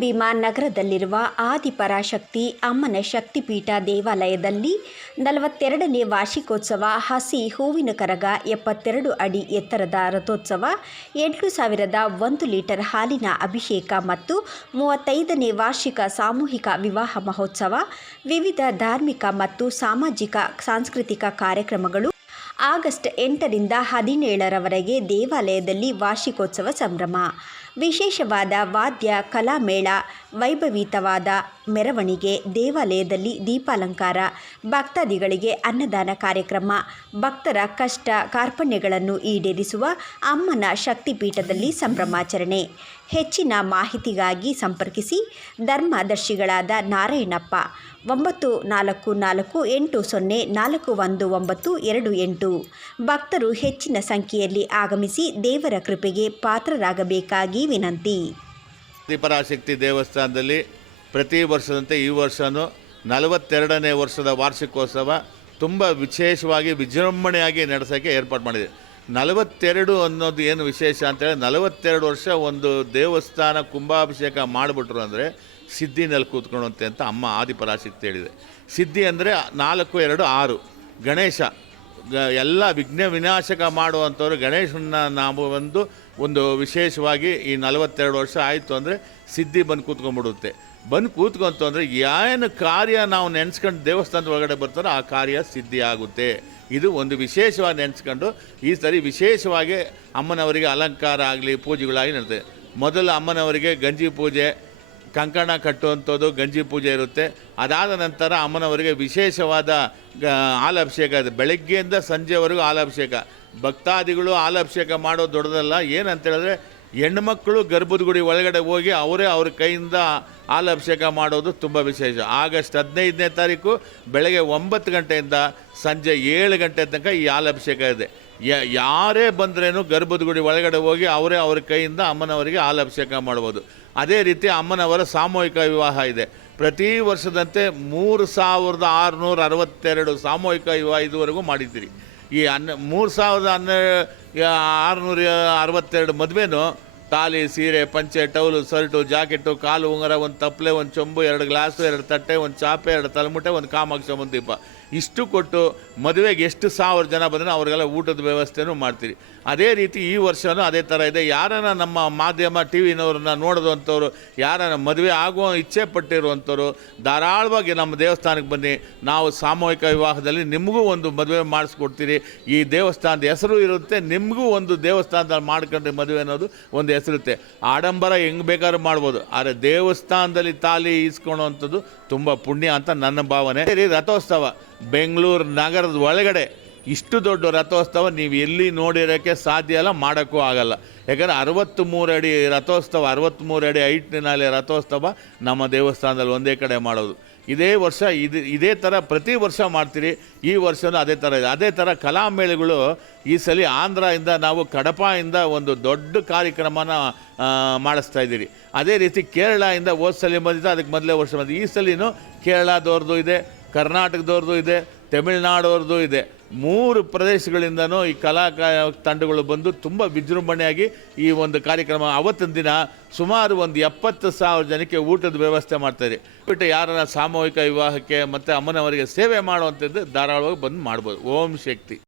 ಭೀಮಾ ನಗರದಲ್ಲಿರುವ ಆದಿಪರಾಶಕ್ತಿ ಅಮ್ಮನ ಶಕ್ತಿಪೀಠ ದೇವಾಲಯದಲ್ಲಿ 42ನೇ ವಾರ್ಷಿಕೋತ್ಸವ ಹಸಿ ಹೂವಿನ ಕರಗ 72 ಅಡಿ ಎತ್ತರದ ರಥೋತ್ಸವ 8,001 ಲೀಟರ್ ಹಾಲಿನ ಅಭಿಷೇಕ ಮತ್ತು 35ನೇ ವಾರ್ಷಿಕ ಸಾಮೂಹಿಕ ವಿವಾಹ ಮಹೋತ್ಸವ ವಿವಿಧ ಧಾರ್ಮಿಕ ಮತ್ತು ಸಾಮಾಜಿಕ ಸಾಂಸ್ಕೃತಿಕ ಕಾರ್ಯಕ್ರಮಗಳು ಆಗಸ್ಟ್ 8ರಿಂದ 17ರವರೆಗೆ ದೇವಾಲಯದಲ್ಲಿ ವಾರ್ಷಿಕೋತ್ಸವ ಸಂಭ್ರಮ. ವಿಶೇಷವಾದ ವಾದ್ಯ ಕಲಾಮೇಳ, ವೈಭವೀತವಾದ ಮೆರವಣಿಗೆ, ದೇವಾಲಯದಲ್ಲಿ ದೀಪಾಲಂಕಾರ, ಭಕ್ತಾದಿಗಳಿಗೆ ಅನ್ನದಾನ ಕಾರ್ಯಕ್ರಮ, ಭಕ್ತರ ಕಷ್ಟ ಕಾರ್ಪಣ್ಯಗಳನ್ನು ಈಡೇರಿಸುವ ಅಮ್ಮನ ಶಕ್ತಿಪೀಠದಲ್ಲಿ ಸಂಭ್ರಮಾಚರಣೆ. ಹೆಚ್ಚಿನ ಮಾಹಿತಿಗಾಗಿ ಸಂಪರ್ಕಿಸಿ ಧರ್ಮದರ್ಶಿಗಳಾದ ನಾರಾಯಣಪ್ಪ 9448041928. ಭಕ್ತರು ಹೆಚ್ಚಿನ ಸಂಖ್ಯೆಯಲ್ಲಿ ಆಗಮಿಸಿ ದೇವರ ಕೃಪೆಗೆ ಪಾತ್ರರಾಗಬೇಕಾಗಿ ವಿನಂತಿ. ಆದಿಪರಾಶಕ್ತಿ ದೇವಸ್ಥಾನದಲ್ಲಿ ಪ್ರತಿ ವರ್ಷದಂತೆ ಈ ವರ್ಷವೂ 42ನೇ ವರ್ಷದ ವಾರ್ಷಿಕೋತ್ಸವ ತುಂಬ ವಿಶೇಷವಾಗಿ ವಿಜೃಂಭಣೆಯಾಗಿ ನಡೆಸೋಕ್ಕೆ ಏರ್ಪಾಡು ಮಾಡಿದೆ. 42 ಅನ್ನೋದು ಏನು ವಿಶೇಷ ಅಂತೇಳಿ 42 ವರ್ಷ ಒಂದು ದೇವಸ್ಥಾನ ಕುಂಭಾಭಿಷೇಕ ಮಾಡಿಬಿಟ್ರು ಅಂದರೆ ಸಿದ್ಧಿನಲ್ಲಿ ಕೂತ್ಕೊಳ್ಳುವಂತೆ ಅಂತ ಅಮ್ಮ ಆದಿಪರಾಶಕ್ತಿ ಹೇಳಿದೆ. ಸಿದ್ಧಿ ಅಂದರೆ 4, 2, 6 ಗಣೇಶ ಎಲ್ಲ ವಿಘ್ನ ವಿನಾಶಕ ಮಾಡುವಂಥವ್ರು ಗಣೇಶನ ನಾವು ಒಂದು ವಿಶೇಷವಾಗಿ ಈ 42 ವರ್ಷ ಆಯಿತು ಅಂದರೆ ಸಿದ್ಧಿ ಬಂದು ಕೂತ್ಕೊಂಡ್ಬಿಡುತ್ತೆ. ಬಂದು ಕೂತ್ಕೊಂತು ಅಂದರೆ ಏನು ಕಾರ್ಯ ನಾವು ನೆನೆಸ್ಕೊಂಡು ದೇವಸ್ಥಾನದ ಒಳಗಡೆ ಬರ್ತಾರೋ ಆ ಕಾರ್ಯ ಸಿದ್ಧಿ ಆಗುತ್ತೆ. ಇದು ಒಂದು ವಿಶೇಷವಾಗಿ ನೆನೆಸ್ಕೊಂಡು ಈ ಸರಿ ವಿಶೇಷವಾಗಿ ಅಮ್ಮನವರಿಗೆ ಅಲಂಕಾರ ಆಗಲಿ ಪೂಜೆಗಳಾಗಿ ನಡೀತದೆ. ಮೊದಲು ಅಮ್ಮನವರಿಗೆ ಗಂಜಿ ಪೂಜೆ, ಕಂಕಣ ಕಟ್ಟುವಂಥದ್ದು ಗಂಜಿ ಪೂಜೆ ಇರುತ್ತೆ. ಅದಾದ ನಂತರ ಅಮ್ಮನವರಿಗೆ ವಿಶೇಷವಾದ ಹಾಲಭಿಷೇಕ ಇದೆ. ಬೆಳಗ್ಗೆಯಿಂದ ಸಂಜೆವರೆಗೂ ಹಾಲಭಿಷೇಕ. ಭಕ್ತಾದಿಗಳು ಹಾಲಭಿಷೇಕ ಮಾಡೋದು ದೊಡ್ಡದಲ್ಲ. ಏನಂತೇಳಿದ್ರೆ ಹೆಣ್ಮಕ್ಳು ಗರ್ಭದ ಗುಡಿ ಒಳಗಡೆ ಹೋಗಿ ಅವರೇ ಅವ್ರ ಕೈಯಿಂದ ಹಾಲಭಿಷೇಕ ಮಾಡೋದು ತುಂಬ ವಿಶೇಷ. ಆಗಸ್ಟ್ 15ನೇ ತಾರೀಕು ಬೆಳಗ್ಗೆ 9 ಗಂಟೆಯಿಂದ ಸಂಜೆ 7 ಗಂಟೆ ತನಕ ಈ ಹಾಲಭಿಷೇಕ ಇದೆ. ಯಾರೇ ಬಂದ್ರೇನು ಗರ್ಭದ ಗುಡಿ ಒಳಗಡೆ ಹೋಗಿ ಅವರೇ ಅವ್ರ ಕೈಯಿಂದ ಅಮ್ಮನವರಿಗೆ ಹಾಲಭಿಷೇಕ ಮಾಡ್ಬೋದು. ಅದೇ ರೀತಿ ಅಮ್ಮನವರ ಸಾಮೂಹಿಕ ವಿವಾಹ ಇದೆ. ಪ್ರತಿ ವರ್ಷದಂತೆ 3,662 ಸಾಮೂಹಿಕ ವಿವಾಹ ಇದುವರೆಗೂ ಮಾಡಿದ್ದೀರಿ. ಈ 3,662 ಮದುವೆನೂ ತಾಲಿ, ಸೀರೆ, ಪಂಚೆ, ಟೌಲು, ಸರ್ಟು, ಜಾಕೆಟು, ಕಾಲು ಉಂಗುರ, ಒಂದು ತಪ್ಪಲೆ, ಒಂದು ಚೊಂಬು, 2 ಗ್ಲಾಸು, 2 ತಟ್ಟೆ, ಒಂದು ಚಾಪೆ, 2 ತಲೆಮುಟ್ಟೆ, ಒಂದು ಕಾಮಾಕ್ಷ, ಒಂದು ದೀಪ ಇಷ್ಟು ಕೊಟ್ಟು ಮದುವೆಗೆ ಎಷ್ಟು 1000 ಜನ ಬಂದರೆ ಅವ್ರಿಗೆಲ್ಲ ಊಟದ ವ್ಯವಸ್ಥೆನೂ ಮಾಡ್ತೀರಿ. ಅದೇ ರೀತಿ ಈ ವರ್ಷವೂ ಅದೇ ಥರ ಇದೆ. ಯಾರನ್ನ ನಮ್ಮ ಮಾಧ್ಯಮ ಟಿ ವಿನವ್ರನ್ನ ನೋಡಿದಂಥವ್ರು, ಯಾರನ್ನ ಮದುವೆ ಆಗುವ ಇಚ್ಛೆ ಪಟ್ಟಿರುವಂಥವ್ರು ಧಾರಾಳವಾಗಿ ನಮ್ಮ ದೇವಸ್ಥಾನಕ್ಕೆ ಬನ್ನಿ. ನಾವು ಸಾಮೂಹಿಕ ವಿವಾಹದಲ್ಲಿ ನಿಮಗೂ ಒಂದು ಮದುವೆ ಮಾಡಿಸ್ಕೊಡ್ತೀರಿ. ಈ ದೇವಸ್ಥಾನದ ಹೆಸರು ಇರುತ್ತೆ. ನಿಮಗೂ ಒಂದು ದೇವಸ್ಥಾನದಲ್ಲಿ ಮಾಡ್ಕೊಂಡ್ರೆ ಮದುವೆ ಅನ್ನೋದು ಒಂದು ಹೆಸರುತ್ತೆ. ಆಡಂಬರ ಹೆಂಗೆ ಬೇಕಾದ್ರೂ ಮಾಡ್ಬೋದು, ಆದರೆ ದೇವಸ್ಥಾನದಲ್ಲಿ ತಾಲಿ ಈಸ್ಕೊಳ್ಳೋವಂಥದ್ದು ತುಂಬ ಪುಣ್ಯ ಅಂತ ನನ್ನ ಭಾವನೆ. ರಥೋತ್ಸವ ಬೆಂಗಳೂರು ನಗರದ ಒಳಗಡೆ ಇಷ್ಟು ದೊಡ್ಡ ರಥೋತ್ಸವ ನೀವು ಎಲ್ಲಿ ನೋಡಿರೋಕ್ಕೆ ಸಾಧ್ಯ ಇಲ್ಲ, ಮಾಡೋಕ್ಕೂ ಆಗಲ್ಲ. ಯಾಕಂದರೆ 63 ಅಡಿ ರಥೋತ್ಸವ, 63 ಅಡಿ ಹೈಟ್ನಲ್ಲಿ ರಥೋತ್ಸವ ನಮ್ಮ ದೇವಸ್ಥಾನದಲ್ಲಿ ಒಂದೇ ಕಡೆ ಮಾಡೋದು. ಇದೇ ವರ್ಷ ಇದೇ ಥರ ಪ್ರತಿ ವರ್ಷ ಮಾಡ್ತೀರಿ. ಈ ವರ್ಷವೂ ಅದೇ ಥರ ಇದೆ. ಅದೇ ಥರ ಕಲಾಮೇಳಗಳು ಈ ಸಲ ಆಂಧ್ರದಿಂದ ನಾವು ಕಡಪದಿಂದ ಒಂದು ದೊಡ್ಡ ಕಾರ್ಯಕ್ರಮನ ಮಾಡಿಸ್ತಾ ಇದ್ದೀರಿ. ಅದೇ ರೀತಿ ಕೇರಳದಿಂದ ಹೋದ ಸಲ ಬಂದಿದ್ದು, ಅದಕ್ಕೆ ಮೊದಲೇ ವರ್ಷ ಬಂದಿದ್ದು. ಈ ಸಲಿನೂ ಕೇರಳದವ್ರದ್ದು ಇದೆ, ಕರ್ನಾಟಕದವ್ರದ್ದು ಇದೆ, ತಮಿಳುನಾಡವ್ರದ್ದು ಇದೆ. 3 ಪ್ರದೇಶಗಳಿಂದನೂ ಈ ಕಲಾ ತಂಡಗಳು ಬಂದು ತುಂಬ ವಿಜೃಂಭಣೆಯಾಗಿ ಈ ಒಂದು ಕಾರ್ಯಕ್ರಮ ಅವತ್ತಿನ ದಿನ ಸುಮಾರು ಒಂದು 70,000 ಜನಕ್ಕೆ ಊಟದ ವ್ಯವಸ್ಥೆ ಮಾಡ್ತಾರೆ. ಬಿಟ್ಟು ಯಾರನ್ನ ಸಾಮೂಹಿಕ ವಿವಾಹಕ್ಕೆ ಮತ್ತು ಅಮ್ಮನವರಿಗೆ ಸೇವೆ ಮಾಡುವಂಥದ್ದು ಧಾರಾಳವಾಗಿ ಬಂದು ಮಾಡ್ಬೋದು. ಓಂ ಶಕ್ತಿ.